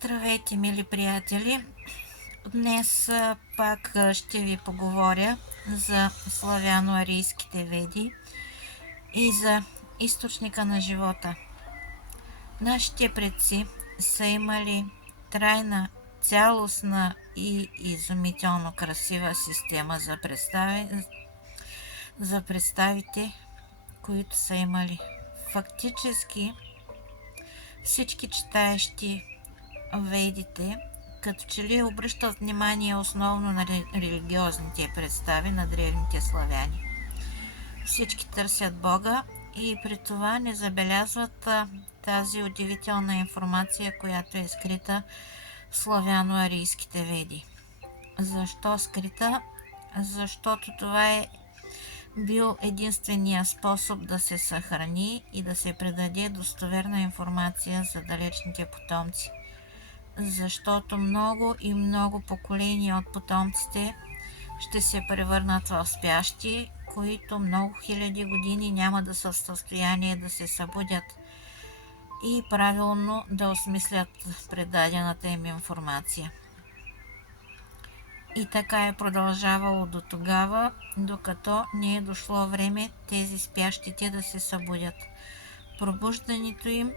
Здравейте, мили приятели! Днес пак ще ви поговоря за славяно-арийските веди и за източника на живота. Нашите предци са имали трайна, цялостна и изумително красива система за представите, които са имали. Фактически всички читаещи ведите като че ли обръщат внимание основно на религиозните представи на древните славяни. Всички търсят Бога и при това не забелязват тази удивителна информация, която е скрита в славяно-арийските веди. Защо скрита? Защото това е бил единствения способ да се съхрани и да се предаде достоверна информация за далечните потомци. Защото много и много поколения от потомците ще се превърнат в спящи, които много хиляди години няма да са в състояние да се събудят и правилно да осмислят предадената им информация. И така е продължавало до тогава, докато не е дошло време тези спящите да се събудят. Пробуждането им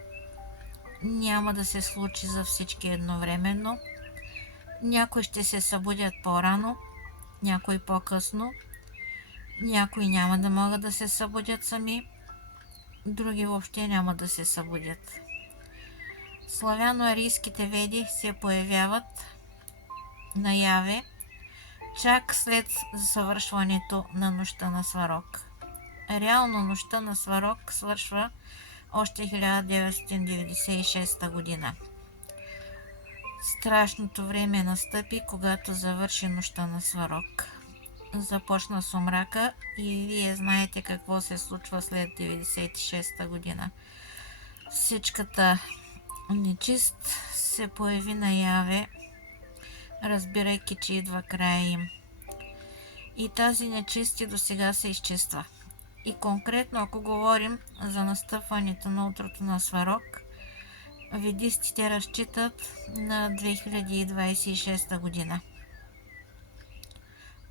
няма да се случи за всички едновременно. Някои ще се събудят по-рано, някои по-късно, някои няма да могат да се събудят сами, други въобще няма да се събудят. Славяно-арийските веди се появяват наяве чак след завършването на нощта на Сварог. Реално нощта на Сварог свършва още 1996 година. Страшното време настъпи, когато завърши нощта на Сварог. Започна сумрака и вие знаете какво се случва след 96-та година. Всичката нечист се появи наяве, разбирайки, че идва края им. И тази нечист и досега се изчиства. И конкретно, ако говорим за настъпването на утрото на Сварог, ведистите разчитат на 2026 година.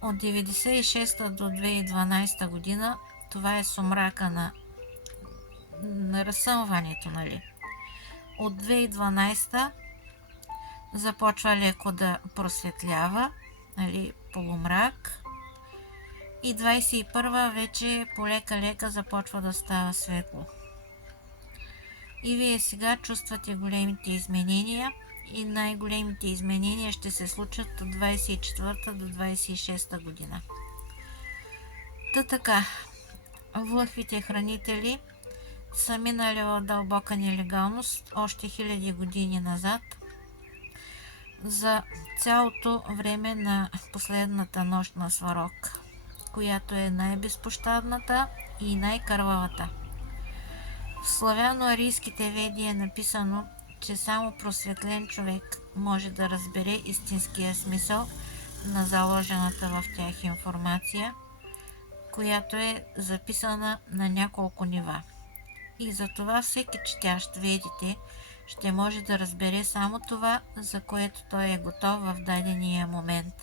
От 1996 до 2012 година това е сумрака на разсъмването, нали? От 2012 започва леко да просветлява, нали, полумрак, и 21 вече полека-лека започва да става светло. И вие сега чувствате големите изменения и най-големите изменения ще се случат от 24 до 26 година. Така, влъхвите хранители са минали в дълбока нелегалност още хиляди години назад, за цялото време на последната нощ на Сварог, която е най-безпощадната и най-кървавата. В славяно-арийските веди е написано, че само просветлен човек може да разбере истинския смисъл на заложената в тях информация, която е записана на няколко нива. И затова всеки четящ ведите ще може да разбере само това, за което той е готов в дадения момент.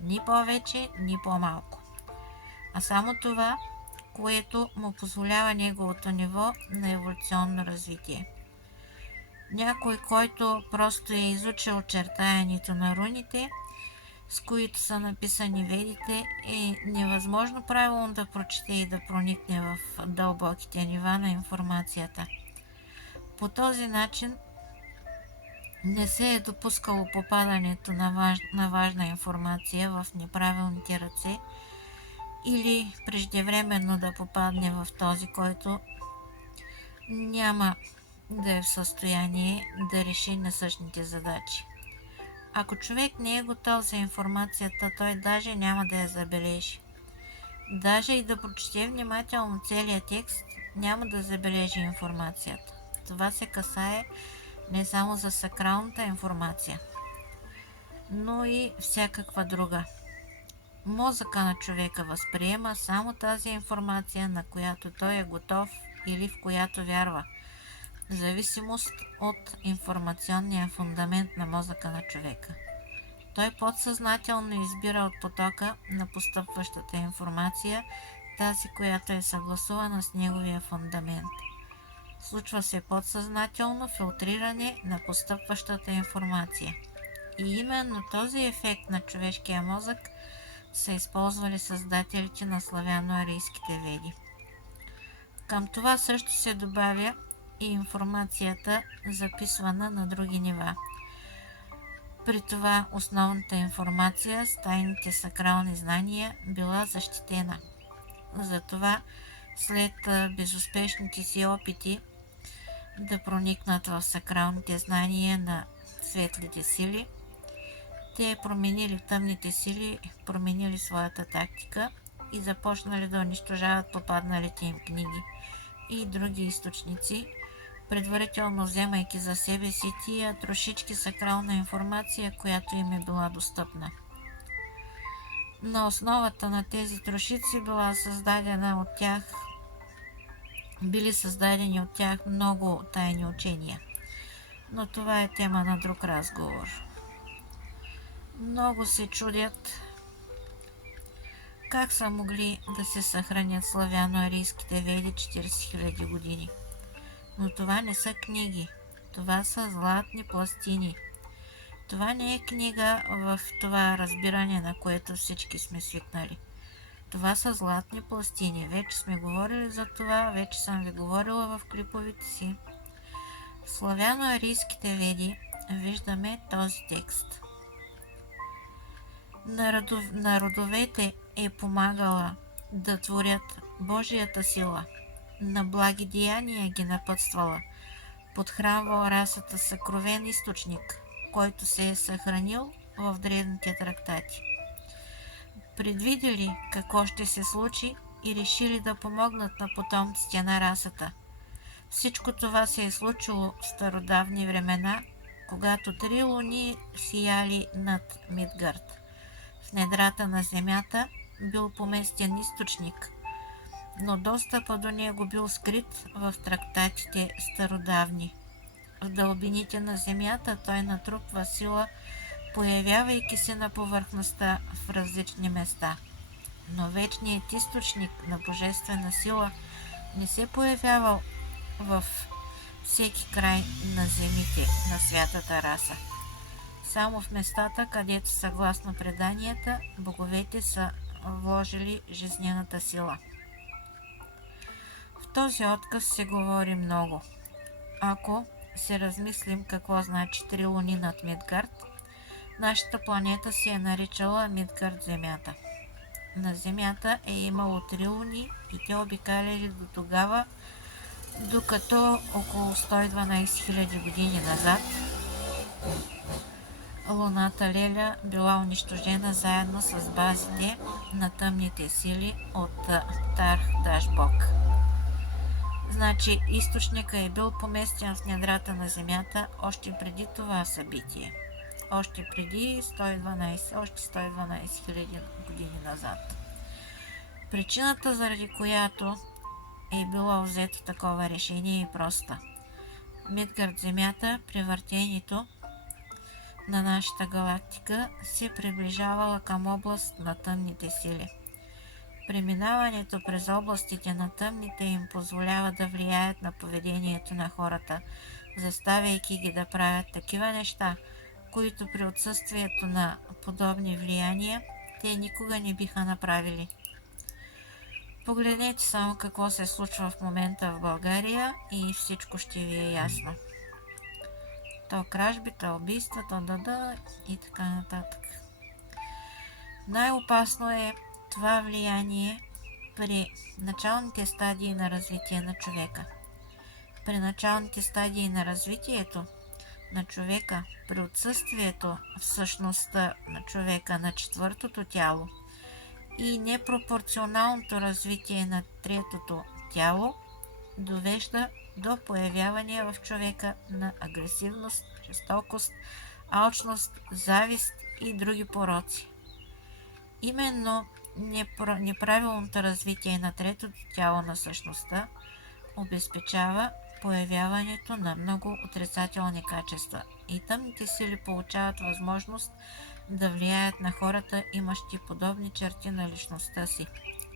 Ни повече, ни по-малко. А само това, което му позволява неговото ниво на еволюционно развитие. Някой, който просто е изучил чертаенето на руните, с които са написани ведите, е невъзможно правилно да прочете и да проникне в дълбоките нива на информацията. По този начин не се е допускало попадането на важна информация в неправилните ръце или преждевременно да попадне в този, който няма да е в състояние да реши насъщните задачи. Ако човек не е готов за информацията, той даже няма да я забележи. Даже и да прочете внимателно целият текст, няма да забележи информацията. Това се касае не само за сакралната информация, но и всякаква друга. Мозъка на човека възприема само тази информация, на която той е готов или в която вярва. в зависимост от информационния фундамент на мозъка на човека. Той подсъзнателно избира от потока на постъпващата информация тази, която е съгласувана с неговия фундамент. Случва се подсъзнателно филтриране на постъпващата информация. И именно този ефект на човешкия мозък са използвали създателите на славяно-арийските веди. Към това също се добавя и информацията, записвана на други нива. При това основната информация с тайните сакрални знания била защитена. Затова след безуспешните си опити да проникнат в сакралните знания на светлите сили, тъмните сили променили своята тактика и започнали да унищожават попадналите им книги и други източници, предварително вземайки за себе си тия трошички сакрална информация, която им е била достъпна. На основата на тези трошици били създадени от тях много тайни учения. Но това е тема на друг разговор. Много се чудят как са могли да се съхранят славяно-арийските веди 40 000 години. Но това не са книги, това са златни пластини. Това не е книга в това разбиране, на което всички сме свикнали. Това са златни пластини. Вече сме говорили за това, вече съм ви говорила в клиповите си. В славяно-арийските веди виждаме този текст. На родовете е помагала да творят Божията сила, на благи деяния ги напътствала, подхранвал расата съкровен източник, който се е съхранил в древните трактати. Предвидели какво ще се случи и решили да помогнат на потомците на расата. Всичко това се е случило в стародавни времена, когато 3 луни сияли над Мидгард. В недрата на земята бил поместен източник, но достъпът до него бил скрит в трактатите стародавни. В дълбините на земята той натрупва сила, появявайки се на повърхността в различни места. Но вечният източник на божествена сила не се появявал в всеки край на земите на святата раса. Само в местата, където съгласно преданията, боговете са вложили жизнената сила. В този отказ се говори много. Ако се размислим какво значи 3 луни над Мидгард, нашата планета се е наричала Мидгард Земята. На Земята е имало 3 луни и те обикаляли до тогава, докато около 112 000 години назад луната Леля била унищожена заедно с базите на тъмните сили от Тарх-Дашбок. Значи източника е бил поместен в недрата на Земята още преди това събитие. Още преди 112 000 години назад. Причината, заради която е било взето такова решение, е проста. Мидгард Земята при въртението на нашата галактика се приближавала към област на тъмните сили. Преминаването през областите на тъмните им позволява да влияят на поведението на хората, заставяйки ги да правят такива неща, които при отсъствието на подобни влияния те никога не биха направили. Погледнете само какво се случва в момента в България и всичко ще ви е ясно. То кражби, то убийства, то и така нататък. Най-опасно е това влияние при началните стадии на развитие на човека. При началните стадии на развитието на човека, при отсъствието в същността на човека на четвъртото тяло и непропорционалното развитие на третото тяло, довежда до появяване в човека на агресивност, жестокост, алчност, завист и други пороци. Именно неправилното развитие на третото тяло на същността обезпечава появяването на много отрицателни качества и тъмните сили получават възможност да влияят на хората, имащи подобни черти на личността си,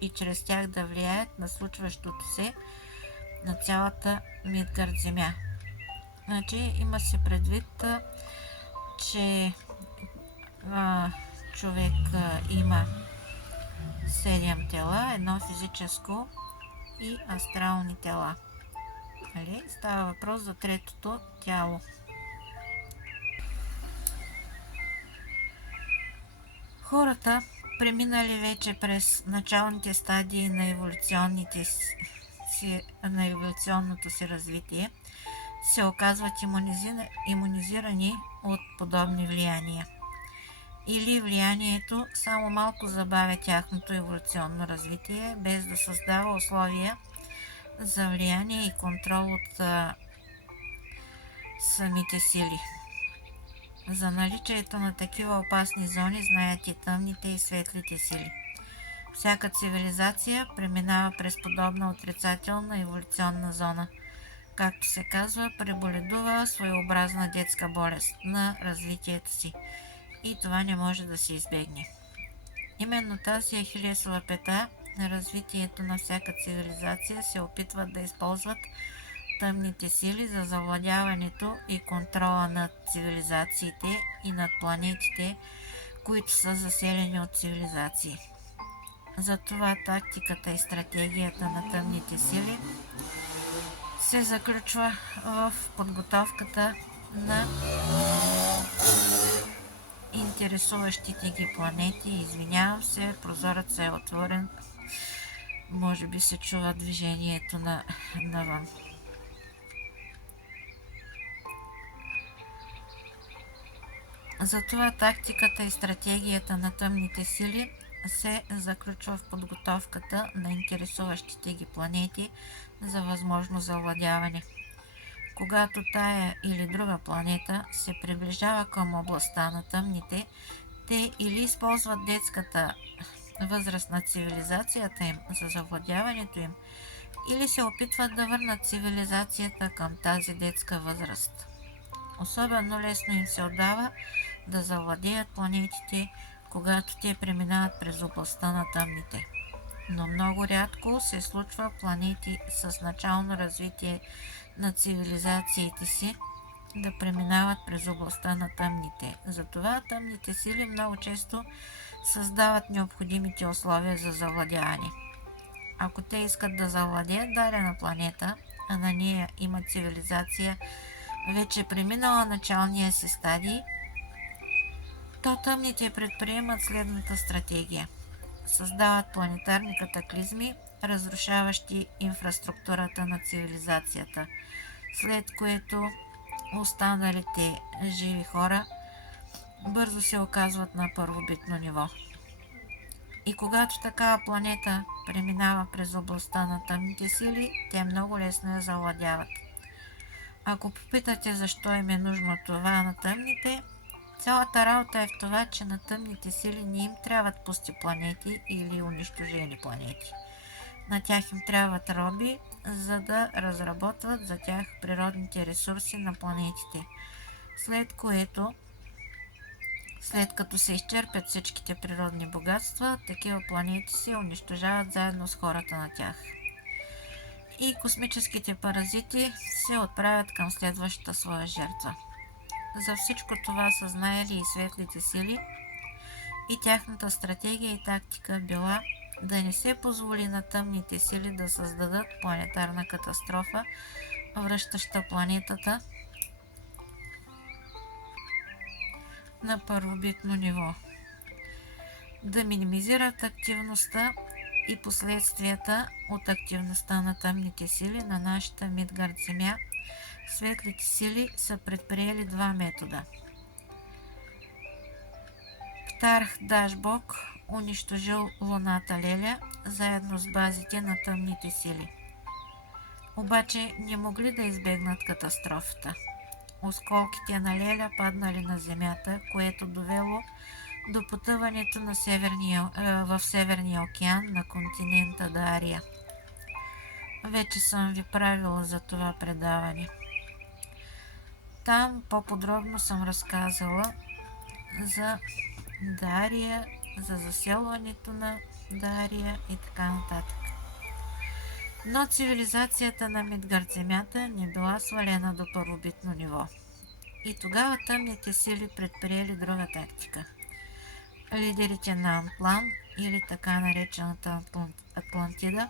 и чрез тях да влияят на случващото се на цялата Мидгард земя. Значи има се предвид, че човек има 7 тела, едно физическо и астрални тела. Става въпрос за третото тяло. Хората, преминали вече през началните стадии на еволюционното си развитие, се оказват имунизирани от подобни влияния. Или влиянието само малко забавя тяхното еволюционно развитие, без да създава условия за влияние и контрол от самите сили. За наличието на такива опасни зони знаят и тъмните и светлите сили. Всяка цивилизация преминава през подобна отрицателна еволюционна зона. Както се казва, преболедува своеобразна детска болест на развитието си. И това не може да се избегне. Именно тази ахилесова пета на развитието на всяка цивилизация се опитват да използват тъмните сили за завладяването и контрола над цивилизациите и над планетите, които са заселени от цивилизации. Затова тактиката и стратегията на тъмните сили се заключва в подготовката на интересуващите ги планети. Извинявам се, прозорецът е отворен. Може би се чува движението навън. Затова тактиката и стратегията на тъмните сили се заключва в подготовката на интересуващите ги планети за възможно завладяване. Когато тая или друга планета се приближава към областта на тъмните, те или използват детската възраст на цивилизацията им за завладяването им, или се опитват да върнат цивилизацията към тази детска възраст. Особено лесно им се отдава да завладеят планетите, когато те преминават през областта на тъмните. Но много рядко се случва планети с начално развитие на цивилизациите си да преминават през областта на тъмните. Затова тъмните сили много често създават необходимите условия за завладяване. Ако те искат да завладеят дадена планета, а на нея има цивилизация вече преминала началния си стадий, то тъмните предприемат следната стратегия. Създават планетарни катаклизми, разрушаващи инфраструктурата на цивилизацията, след което останалите живи хора бързо се оказват на първобитно ниво. И когато такава планета преминава през областта на тъмните сили, те много лесно я завладяват. Ако попитате защо им е нужно това на тъмните, цялата работа е в това, че на тъмните сили не им трябват пусти планети или унищожени планети. На тях им трябват роби, за да разработват за тях природните ресурси на планетите, след като се изчерпят всичките природни богатства, такива планети се унищожават заедно с хората на тях. И космическите паразити се отправят към следващата своя жертва. За всичко това са знаели и светлите сили, и тяхната стратегия и тактика била да не се позволи на тъмните сили да създадат планетарна катастрофа, връщаща планетата на първобитно ниво. Да минимизират активността и последствията от активността на тъмните сили на нашата Мидгард земя, светлите сили са предприели два метода. Птарх Дашбог унищожил луната Леля заедно с базите на тъмните сили. Обаче не могли да избегнат катастрофата. Осколките на Леля паднали на земята, което довело до потъването в Северния океан на континента Дария. вече съм ви правила за това предаване. Там по-подробно съм разказала за Дария, за заселването на Дария и така нататък. Но цивилизацията на Мидгард земята не била свалена до първобитно ниво. И тогава тъмните сили предприели друга тактика. Лидерите на Антлан, или така наречената Атлантида,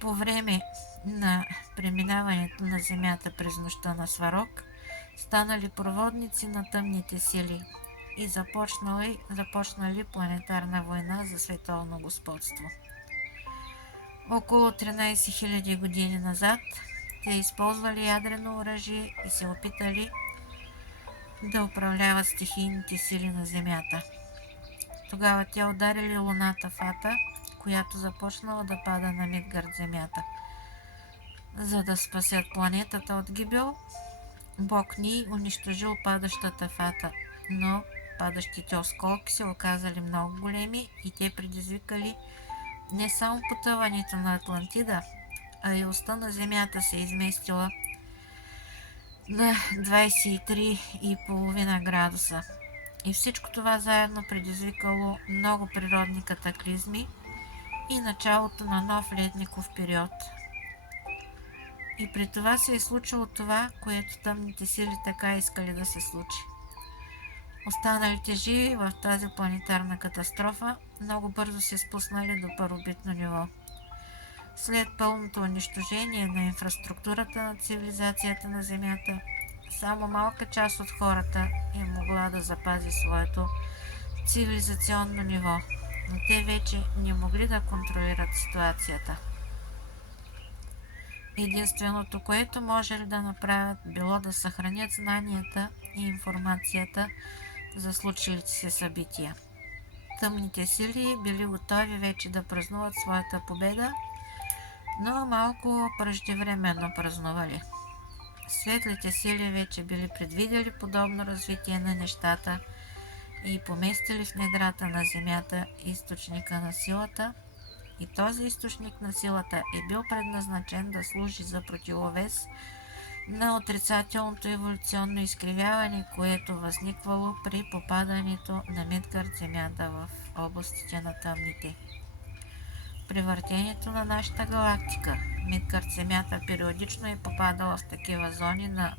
по време на преминаването на земята през нощта на Сварог, станали проводници на тъмните сили и започнали планетарна война за световно господство. Около 13 000 години назад те използвали ядрено оръжие и се опитали да управляват стихийните сили на Земята. Тогава те ударили луната Фата, която започнала да пада на Мидгард земята. За да спасят планетата от гибел, Бог Ни унищожил падащата Фата, но падащите осколки се оказали много големи и те предизвикали не само потъването на Атлантида, а и оста на Земята се изместила на 23,5 градуса. И всичко това заедно предизвикало много природни катаклизми и началото на нов ледников период. И при това се е случило това, което тъмните сили така искали да се случи. Останалите живи в тази планетарна катастрофа много бързо се спуснали до първобитно ниво. След пълното унищожение на инфраструктурата на цивилизацията на Земята, само малка част от хората е могла да запази своето цивилизационно ниво, но те вече не могли да контролират ситуацията. Единственото, което можели да направят, било да съхранят знанията и информацията за случилите се събития. Тъмните сили били готови вече да празнуват своята победа, но малко преждевременно празнували. Светлите сили вече били предвидели подобно развитие на нещата и поместили в недрата на Земята източника на силата, и този източник на силата е бил предназначен да служи за противовес на отрицателното еволюционно изкривяване, което възниквало при попадането на Мидгард земята в областите на тъмните. При въртението на нашата галактика Мидгард земята периодично е попадала в такива зони на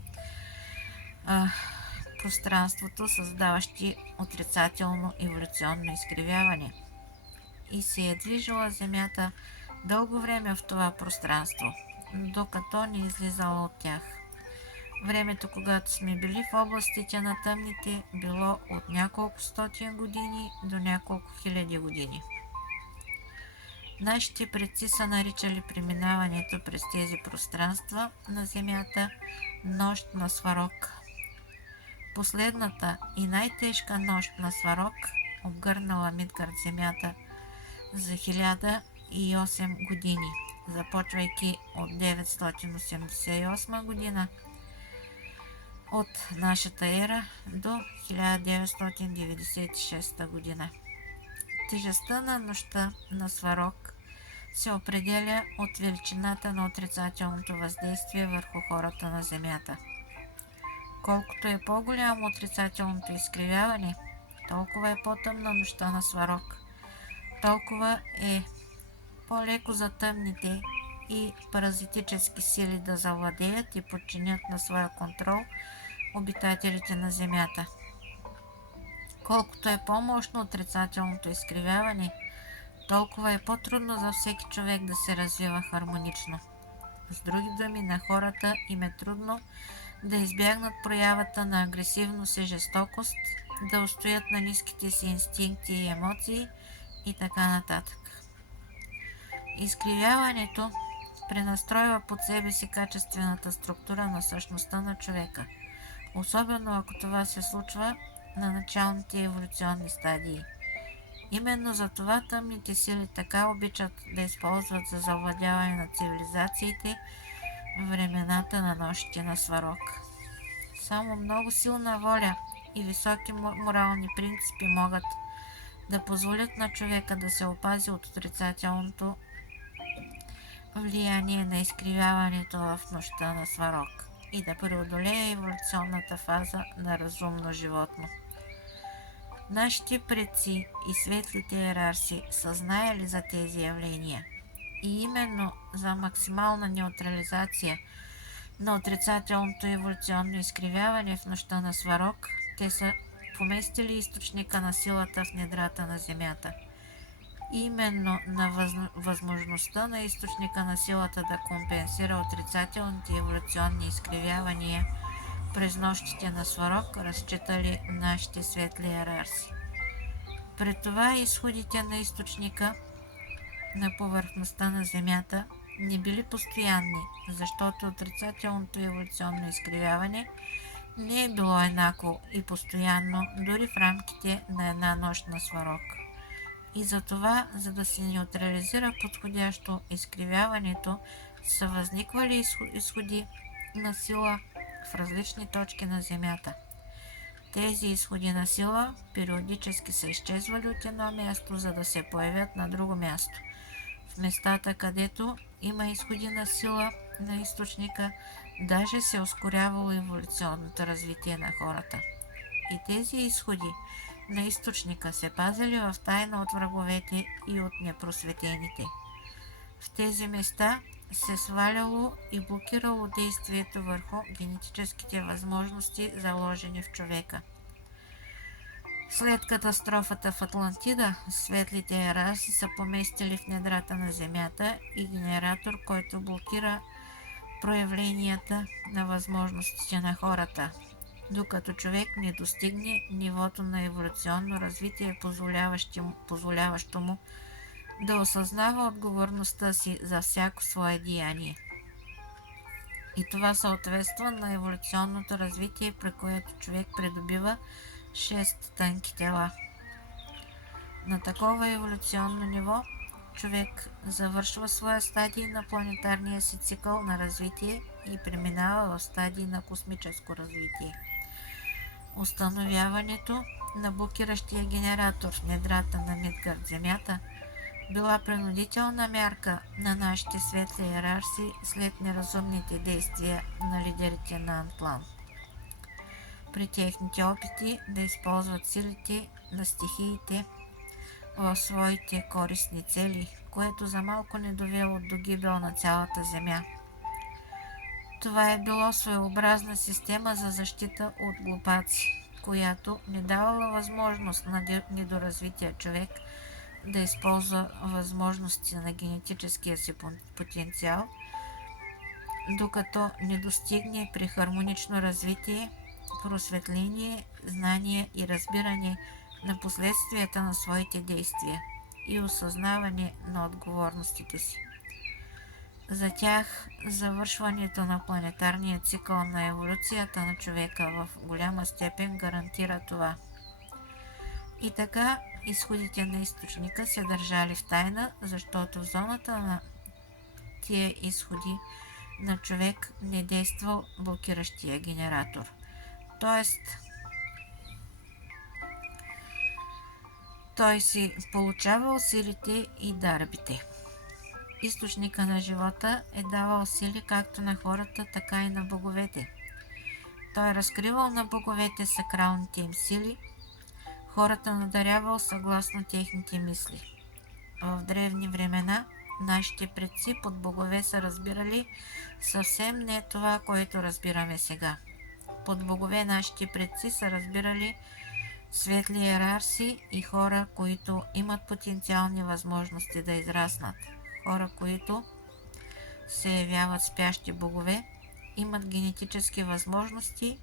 пространството, създаващи отрицателно еволюционно изкривяване, и се е движила Земята дълго време в това пространство, докато не излизала от тях. Времето, когато сме били в областите на тъмните, било от няколко стотин години до няколко хиляди години. Нашите предци са наричали преминаването през тези пространства на Земята нощ на Сварог. Последната и най-тежка нощ на Сварог обгърнала Мидгард земята за 1008 години, започвайки от 988 година от нашата ера до 1996 година. Тежестта на нощта на Сварог се определя от величината на отрицателното въздействие върху хората на Земята. Колкото е по-голямо отрицателното изкривяване, толкова е по-тъмна нощта на Сварог. Толкова е по-леко за тъмните и паразитически сили да завладеят и подчинят на своя контрол обитателите на Земята. Колкото е по-мощно отрицателното изкривяване, толкова е по-трудно за всеки човек да се развива хармонично. С други думи, на хората им е трудно да избягнат проявата на агресивност и жестокост, да устоят на ниските си инстинкти и емоции и така нататък. Изкривяването пренастройва под себе си качествената структура на същността на човека, особено ако това се случва на началните еволюционни стадии. Именно за това тъмните сили така обичат да използват за завладяване на цивилизациите времената на нощите на Сварог. Само много силна воля и високи морални принципи могат да позволят на човека да се опази от отрицателното влияние на изкривяването в нощта на Сварог и да преодолее еволюционната фаза на разумно животно. Нашите предци и светлите йерарси са знаели за тези явления и именно за максимална неутрализация на отрицателното еволюционно изкривяване в нощта на Сварог, те са поместили източника на силата в недрата на Земята. Именно на възможността на източника на силата да компенсира отрицателните еволюционни изкривявания през нощите на Сварог разчитали нашите светли йерарси. При това изходите на източника на повърхността на Земята не били постоянни, защото отрицателното еволюционно изкривяване не е било еднакво и постоянно дори в рамките на една нощ на Сварог. И затова, за да се неутрализира подходящо изкривяването, са възниквали изходи на сила в различни точки на Земята. Тези изходи на сила периодически са изчезвали от едно място, за да се появят на друго място. В местата, където има изходи на сила на източника, даже се ускорявало еволюционното развитие на хората. И тези изходи на източника се пазили в тайна от враговете и от непросветените. В тези места се сваляло и блокирало действието върху генетическите възможности, заложени в човека. След катастрофата в Атлантида, светлите йерарси са поместили в недрата на Земята и генератор, който блокира проявленията на възможностите на хората, докато човек не достигне нивото на еволюционно развитие, позволяващо му да осъзнава отговорността си за всяко свое деяние. И това съответства на еволюционното развитие, при което човек придобива 6 тънки тела. На такова еволюционно ниво човек завършва своя стадий на планетарния си цикъл на развитие и преминава в стадий на космическо развитие. Установяването на блокиращия генератор в недрата на Мидгард Земята била принудителна мярка на нашите светли йерарси след неразумните действия на лидерите на Антлан. При техните опити да използват силите на стихиите в своите корисни цели, което за малко не довело до гибел на цялата Земя. Това е било своеобразна система за защита от глупаци, която не давала възможност на недоразвития човек да използва възможности на генетическия си потенциал, докато не достигне при хармонично развитие, просветление, знание и разбиране на последствията на своите действия и осъзнаване на отговорностите си. За тях завършването на планетарния цикъл на еволюцията на човека в голяма степен гарантира това. И така изходите на източника се държали в тайна, защото в зоната на тия изходи на човек не действал блокиращия генератор. Тоест, той си получавал силите и дарбите. Източника на живота е давал сили както на хората, така и на боговете. Той е разкривал на боговете сакралните им сили, хората надарявал съгласно техните мисли. В древни времена нашите предци под богове са разбирали съвсем не това, което разбираме сега. Под богове нашите предци са разбирали светли йерарси и хора, които имат потенциални възможности да израснат. Хора, които се явяват спящи богове, имат генетически възможности,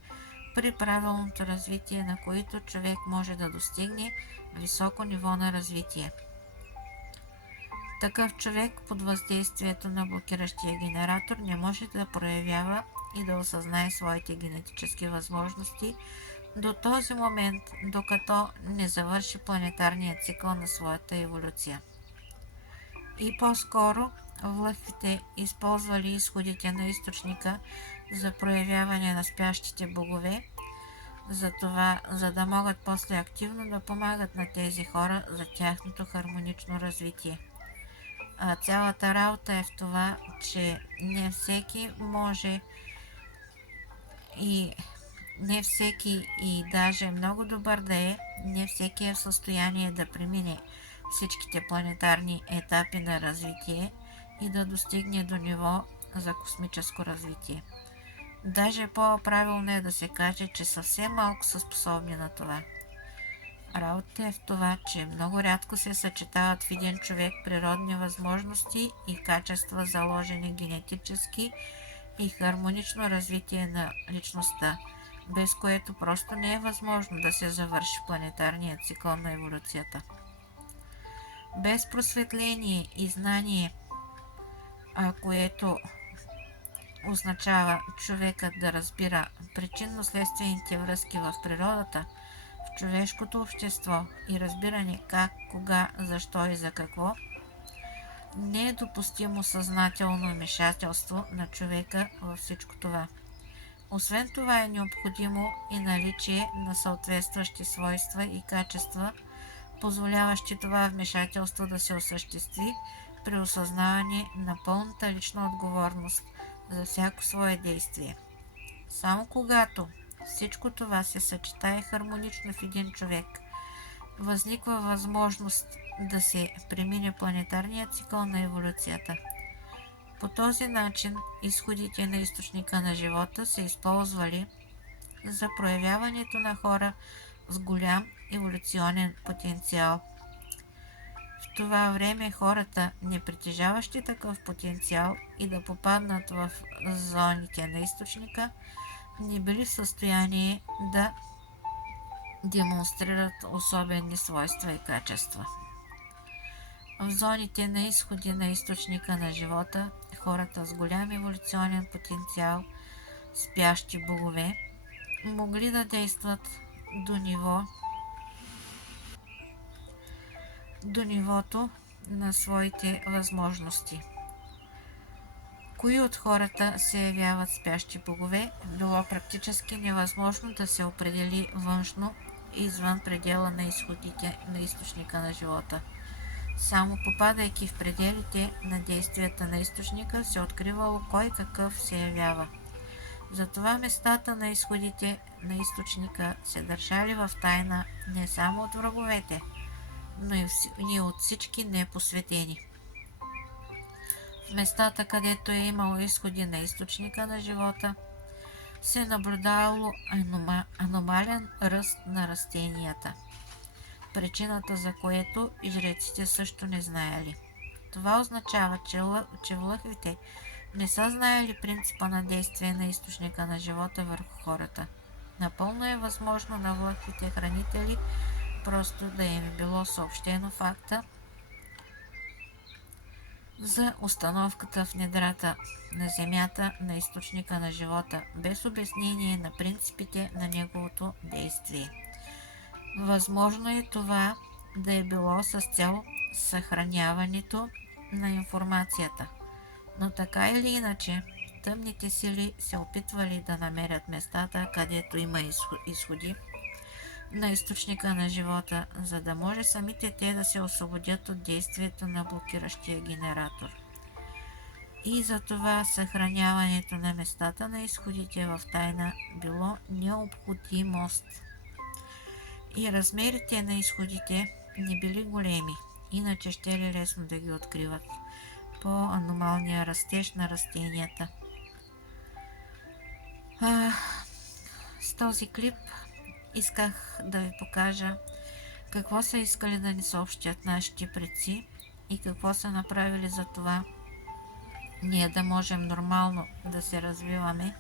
при правилното развитие на които човек може да достигне високо ниво на развитие. Такъв човек под въздействието на блокиращия генератор не може да проявява и да осъзнае своите генетически възможности до този момент, докато не завърши планетарния цикъл на своята еволюция. И по-скоро влъхвите използвали изходите на източника за проявяване на спящите богове, за да могат после активно да помагат на тези хора за тяхното хармонично развитие. Цялата работа е в това, че не всеки може и не всеки и даже много добър да е, не всеки е в състояние да премине всичките планетарни етапи на развитие и да достигне до ниво за космическо развитие. Даже по-правилно е да се каже, че съвсем малко са способни на това. Работата е в това, че много рядко се съчетават в един човек природни възможности и качества, заложени генетически и хармонично развитие на личността, без което просто не е възможно да се завърши планетарният цикъл на еволюцията. Без просветление и знание, което означава човекът да разбира причинно-следствените връзки в природата, в човешкото общество и разбиране как, кога, защо и за какво, не е допустимо съзнателно вмешателство на човека във всичко това. Освен това е необходимо и наличие на съответстващи свойства и качества, позволяващи това вмешателство да се осъществи при осъзнаване на пълната лична отговорност за всяко свое действие. Само когато всичко това се съчетае хармонично в един човек, възниква възможност да се премине планетарния цикъл на еволюцията. По този начин изходите на източника на живота са използвали за проявяването на хора с голям еволюционен потенциал. В това време хората, не притежаващи такъв потенциал и да попаднат в зоните на източника, не били в състояние да демонстрират особени свойства и качества. В зоните на изходи на източника на живота, хората с голям еволюционен потенциал, спящи богове, могли да действат до нивото на своите възможности. Кои от хората се явяват спящи богове, било практически невъзможно да се определи външно извън предела на изходите на източника на живота. Само попадайки в пределите на действията на източника, се откривало кой какъв се явява. Затова местата на изходите на източника се държали в тайна не само от враговете, но и от всички непосветени. В местата, където е имало изходи на източника на живота, се наблюдавало аномален ръст на растенията, причината за което и жреците също не знаели. Това означава, че влъхвите не са знаели принципа на действие на източника на живота върху хората. Напълно е възможно на влъхвите хранители просто да им е било съобщено факта за установката в недрата на Земята на източника на живота, без обяснение на принципите на неговото действие. Възможно е това да е било с цел съхраняването на информацията, но така или иначе, тъмните сили се опитвали да намерят местата, където има изходи на източника на живота, за да може самите те да се освободят от действието на блокиращия генератор. И за това съхраняването на местата на изходите в тайна било необходимост. И размерите на изходите не били големи, иначе ще ли лесно да ги откриват по аномалния растеж на растенията. С този клип исках да ви покажа какво са искали да ни съобщят нашите предци и какво са направили за това ние да можем нормално да се развиваме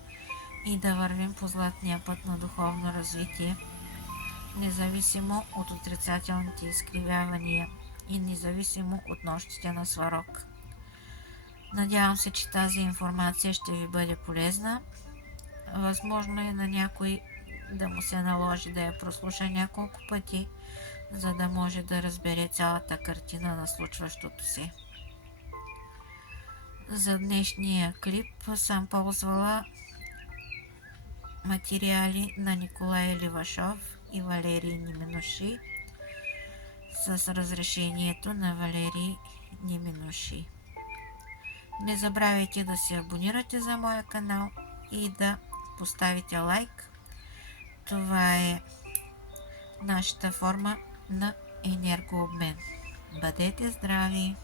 и да вървим по златния път на духовно развитие, независимо от отрицателните изкривявания и независимо от нощите на сварок. Надявам се, че тази информация ще ви бъде полезна. Възможно е на някой да му се наложи да я прослуша няколко пъти, за да може да разбере цялата картина на случващото се. За днешния клип съм ползвала материали на Николай Левашов и Валерий Неминуши с разрешението на Валерий ни минуши. Не забравяйте да се абонирате за моя канал и да поставите лайк. Това е нашата форма на енергообмен. Бъдете здрави!